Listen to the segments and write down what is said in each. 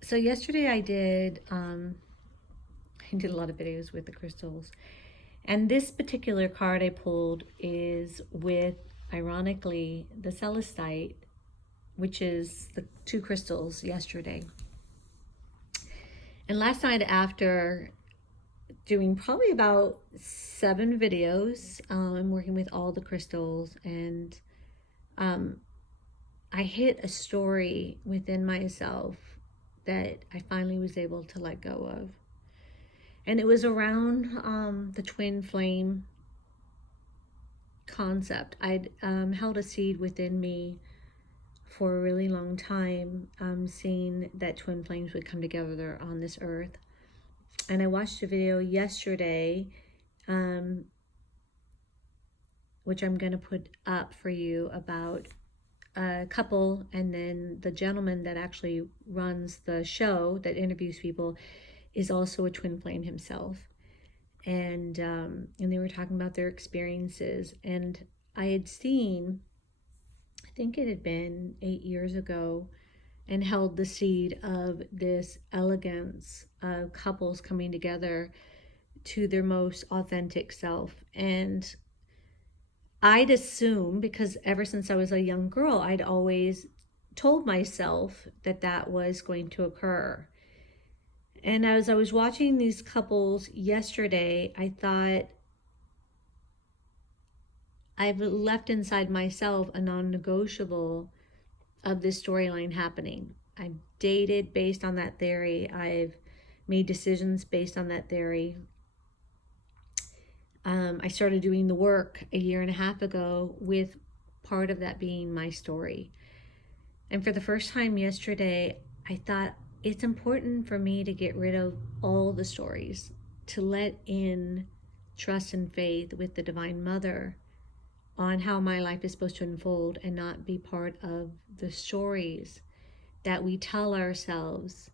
So yesterday I did a lot of videos with the crystals. And this particular card I pulled is with, ironically, the celestite, which is the two crystals yesterday. And last night, after doing probably about 7 videos, I'm working with all the crystals, and um, I hit a story within myself that I finally was able to let go of. And it was around the twin flame concept. I'd held a seed within me for a really long time, seeing that twin flames would come together on this earth. And I watched a video yesterday, which I'm going to put up for you, about a couple, and then the gentleman that actually runs the show that interviews people is also a twin flame himself. And they were talking about their experiences. And I had seen, I think it had been 8 years ago, and held the seed of this elegance of couples coming together to their most authentic self. And I'd assume, because ever since I was a young girl, I'd always told myself that that was going to occur. And as I was watching these couples yesterday, I thought, I've left inside myself a non-negotiable of this storyline happening. I've dated based on that theory. I've made decisions based on that theory. I started doing the work a year and a half ago, with part of that being my story. And for the first time yesterday, I thought it's important for me to get rid of all the stories, to let in trust and faith with the Divine Mother on how my life is supposed to unfold, and not be part of the stories that we tell ourselves.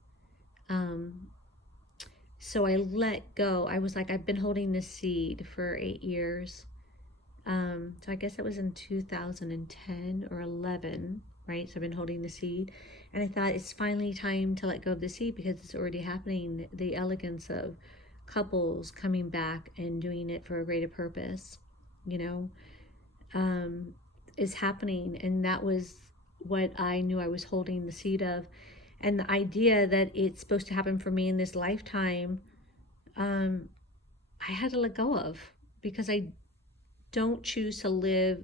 So I let go. I was like, I've been holding this seed for 8 years. So I guess that was in 2010 or 11, right? So I've been holding the seed. And I thought it's finally time to let go of the seed, because it's already happening. The elegance of couples coming back and doing it for a greater purpose, you know, is happening. And that was what I knew I was holding the seed of. And the idea that it's supposed to happen for me in this lifetime, I had to let go of, because I don't choose to live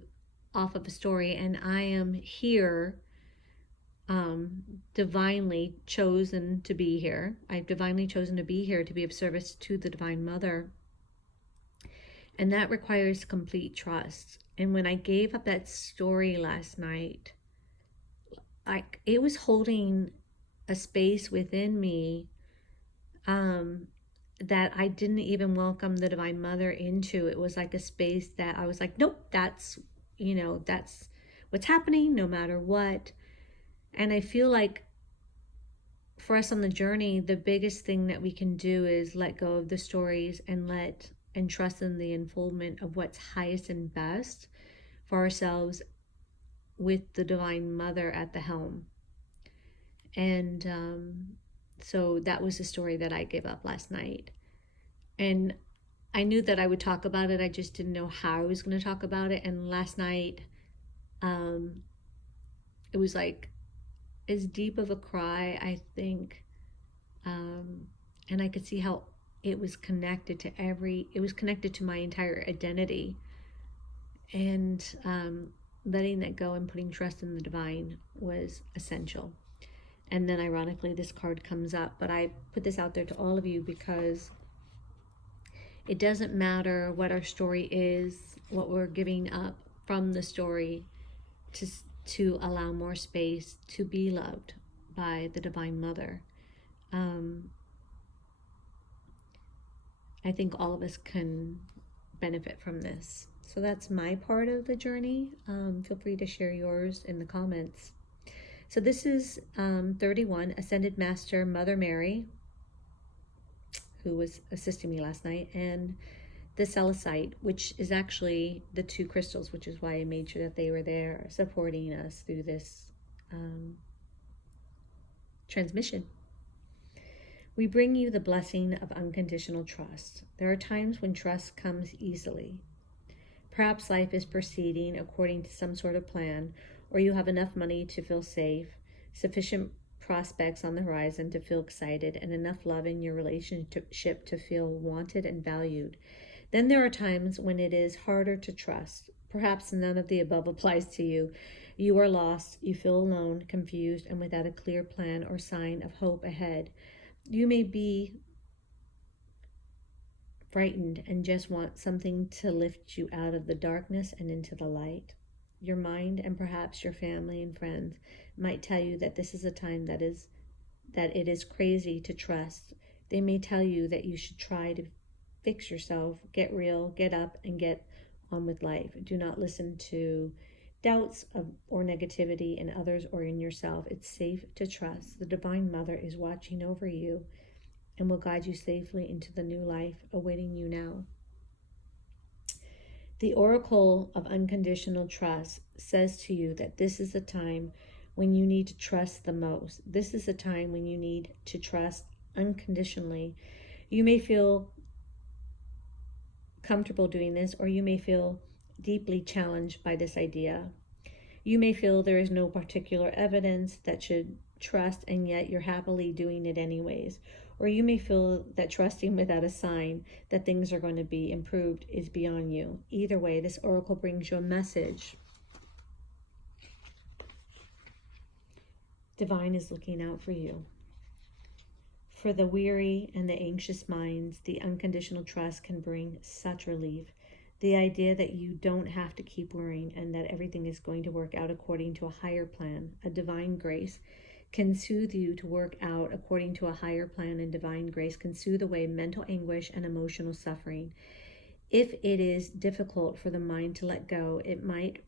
off of a story. And I am here, divinely chosen to be here. I've divinely chosen to be here to be of service to the Divine Mother. And that requires complete trust. And when I gave up that story last night, it was holding a space within me, that I didn't even welcome the Divine Mother into. It was like a space that I was like, nope, that's what's happening no matter what. And I feel like for us on the journey, the biggest thing that we can do is let go of the stories, and trust in the unfoldment of what's highest and best for ourselves, with the Divine Mother at the helm. And so that was the story that I gave up last night. And I knew that I would talk about it. I just didn't know how I was going to talk about it. And last night, it was like as deep of a cry, I think. And I could see how it was connected to my entire identity. And letting that go and putting trust in the divine was essential. And then ironically, this card comes up. But I put this out there to all of you, because it doesn't matter what our story is, what we're giving up from the story to allow more space to be loved by the Divine Mother. I think all of us can benefit from this. So that's my part of the journey. Feel free to share yours in the comments. So this is 31, Ascended Master Mother Mary, who was assisting me last night, and the celestite, which is actually the two crystals, which is why I made sure that they were there supporting us through this transmission. We bring you the blessing of unconditional trust. There are times when trust comes easily. Perhaps life is proceeding according to some sort of plan, or you have enough money to feel safe, sufficient prospects on the horizon to feel excited, and enough love in your relationship to feel wanted and valued. Then there are times when it is harder to trust. Perhaps none of the above applies to you. You are lost, you feel alone, confused, and without a clear plan or sign of hope ahead. You may be frightened and just want something to lift you out of the darkness and into the light. Your mind and perhaps your family and friends might tell you that this is a time that it is crazy to trust. They may tell you that you should try to fix yourself, get real, get up, and get on with life. Do not listen to doubts or negativity in others or in yourself. It's safe to trust. The Divine Mother is watching over you and will guide you safely into the new life awaiting you now. The Oracle of Unconditional Trust says to you that this is a time when you need to trust the most. This is a time when you need to trust unconditionally. You may feel comfortable doing this, or you may feel deeply challenged by this idea. You may feel there is no particular evidence that should trust, and yet you're happily doing it anyways. Or you may feel that trusting without a sign that things are going to be improved is beyond you. Either way, this oracle brings you a message. Divine is looking out for you. For the weary and the anxious minds, the unconditional trust can bring such relief. The idea that you don't have to keep worrying and that everything is going to work out according to a higher plan, a divine grace, can soothe you to work out according to a higher plan, and divine grace can soothe away mental anguish and emotional suffering. If it is difficult for the mind to let go, it might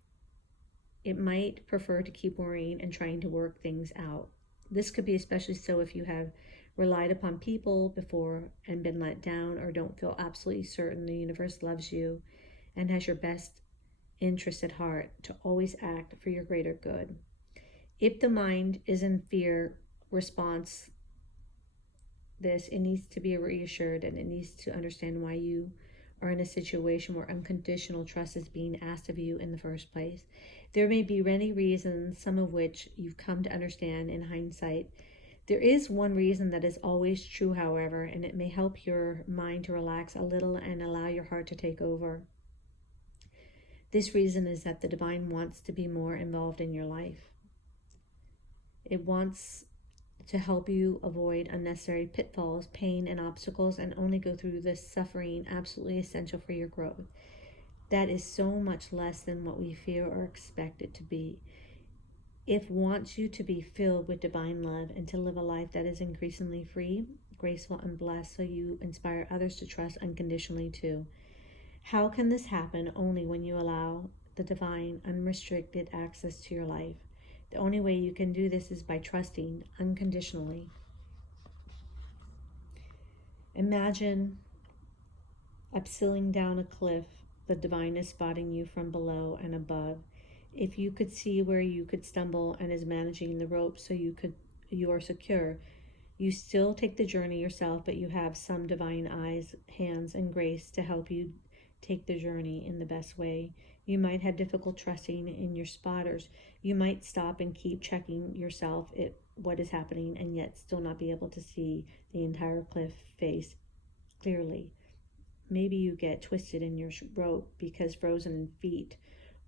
prefer to keep worrying and trying to work things out. This could be especially so if you have relied upon people before and been let down, or don't feel absolutely certain the universe loves you and has your best interest at heart to always act for your greater good. If the mind is in fear response it needs to be reassured, and it needs to understand why you are in a situation where unconditional trust is being asked of you in the first place. There may be many reasons, some of which you've come to understand in hindsight. There is one reason that is always true, however, and it may help your mind to relax a little and allow your heart to take over. This reason is that the divine wants to be more involved in your life. It wants to help you avoid unnecessary pitfalls, pain, and obstacles, and only go through this suffering absolutely essential for your growth. That is so much less than what we fear or expect it to be. It wants you to be filled with divine love and to live a life that is increasingly free, graceful, and blessed, so you inspire others to trust unconditionally too. How can this happen? Only when you allow the divine, unrestricted access to your life. The only way you can do this is by trusting unconditionally. Imagine upseiling down a cliff. The divine is spotting you from below and above. If you could see where you could stumble and is managing the rope so you are secure, you still take the journey yourself, but you have some divine eyes, hands, and grace to help you take the journey in the best way. You might have difficult trusting in your spotters. You might stop and keep checking yourself what is happening, and yet still not be able to see the entire cliff face clearly. Maybe you get twisted in your rope because frozen feet,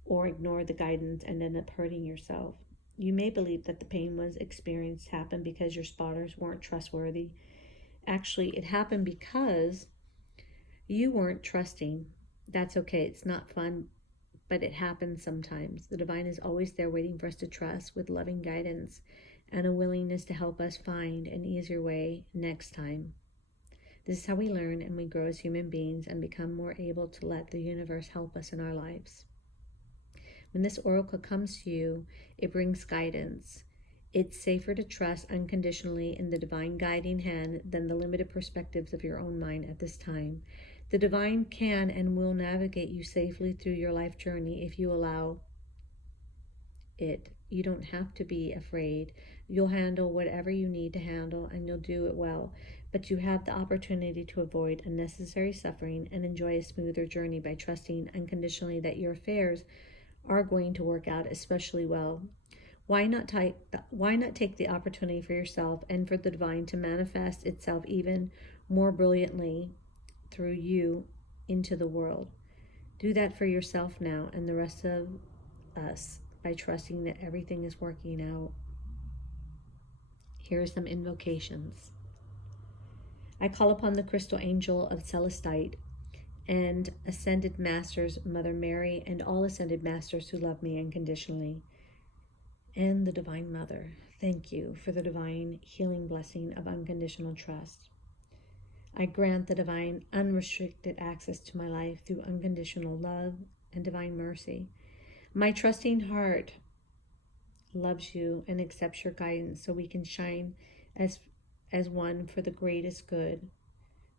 or ignore the guidance and end up hurting yourself. You may believe that the pain was experienced happened because your spotters weren't trustworthy. Actually, it happened because you weren't trusting. That's okay. It's not fun, but it happens sometimes. The divine is always there waiting for us to trust, with loving guidance and a willingness to help us find an easier way next time. This is how we learn and we grow as human beings and become more able to let the universe help us in our lives. When this oracle comes to you, it brings guidance. It's safer to trust unconditionally in the divine guiding hand than the limited perspectives of your own mind at this time. The divine can and will navigate you safely through your life journey if you allow it. You don't have to be afraid You'll handle whatever you need to handle, and you'll do it well. But you have the opportunity to avoid unnecessary suffering and enjoy a smoother journey by trusting unconditionally that your affairs are going to work out especially well. Why not take the opportunity for yourself and for the divine to manifest itself even more brilliantly through you into the world? Do that for yourself now and the rest of us by trusting that everything is working out. Here are some invocations. I call upon the crystal angel of Celestite and ascended masters, Mother Mary, and all ascended masters who love me unconditionally, and the Divine Mother. Thank you for the divine healing blessing of unconditional trust. I grant the divine unrestricted access to my life through unconditional love and divine mercy. My trusting heart loves you and accepts your guidance so we can shine as one for the greatest good,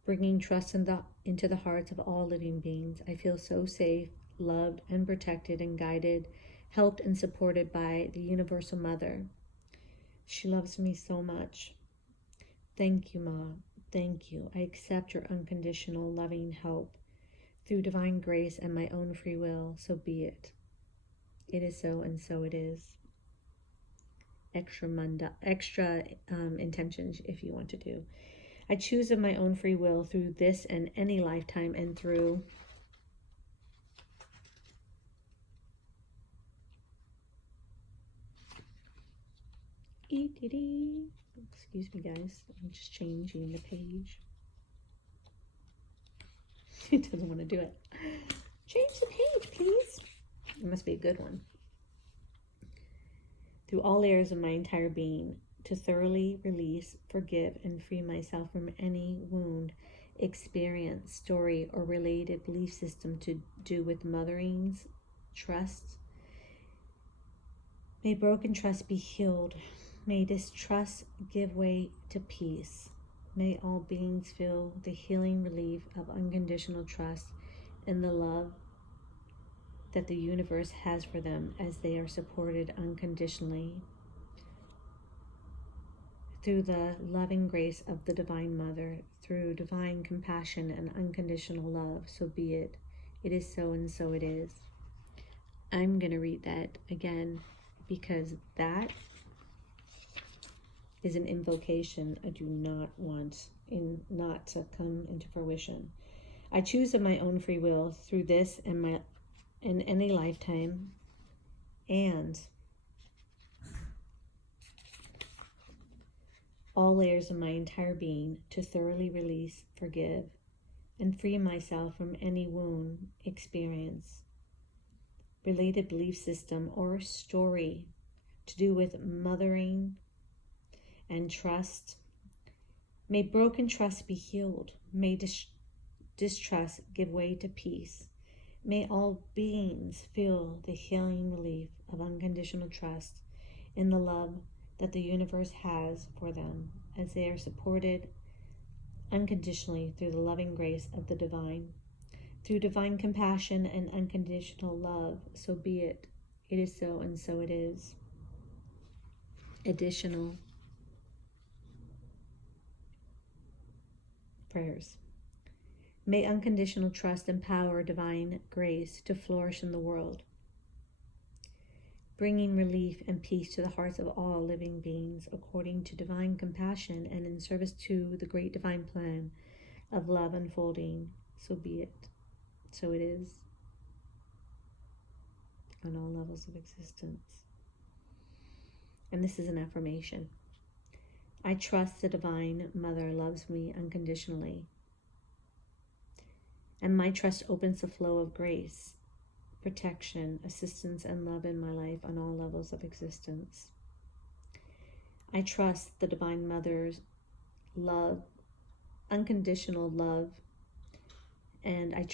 bringing trust into the hearts of all living beings. I feel so safe, loved, and protected and guided, helped and supported by the Universal Mother. She loves me so much. Thank you, Ma. Thank you. I accept your unconditional loving help through divine grace and my own free will. So be it. It is so, and so it is. Extra intentions if you want to do. I choose of my own free will through this and any lifetime and through excuse me guys, I'm just changing the page. It doesn't want to do it. Change the page, please. It must be a good one. Through all layers of my entire being, to thoroughly release, forgive, and free myself from any wound, experience, story, or related belief system to do with motherings, trust. May broken trust be healed. May distrust give way to peace. May all beings feel the healing relief of unconditional trust and the love that the universe has for them as they are supported unconditionally through the loving grace of the Divine Mother, through divine compassion and unconditional love. So be it. It is so, and so it is. I'm going to read that again because that is an invocation I do not want not to come into fruition. I choose of my own free will through this and in any lifetime and all layers of my entire being to thoroughly release, forgive, and free myself from any wound, experience, related belief system, or story to do with mothering and trust. May broken trust be healed. May distrust give way to peace. May all beings feel the healing relief of unconditional trust in the love that the universe has for them as they are supported unconditionally through the loving grace of the divine. Through divine compassion and unconditional love, so be it. It is so, and so it is. Additional prayers. May unconditional trust empower divine grace to flourish in the world, bringing relief and peace to the hearts of all living beings according to divine compassion and in service to the great divine plan of love unfolding. So be it. So it is on all levels of existence. And this is an affirmation. I trust the Divine Mother loves me unconditionally, and my trust opens the flow of grace, protection, assistance, and love in my life on all levels of existence. I trust the Divine Mother's love, unconditional love, and that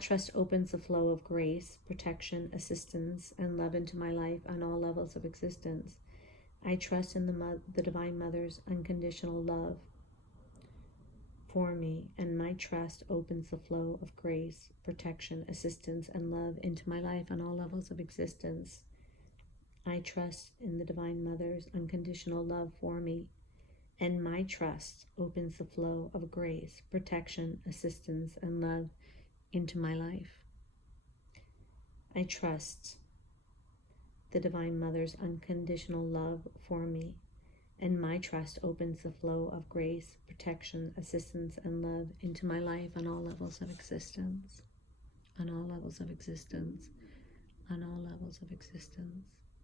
trust opens the flow of grace, protection, assistance, and love into my life on all levels of existence. I trust in the Divine Mother's unconditional love for me, and my trust opens the flow of grace, protection, assistance, and love into my life on all levels of existence. I trust in the Divine Mother's unconditional love for me, and my trust opens the flow of grace, protection, assistance, and love into my life. I trust the Divine Mother's unconditional love for me, and my trust opens the flow of grace, protection, assistance, and love into my life on all levels of existence. On all levels of existence. On all levels of existence.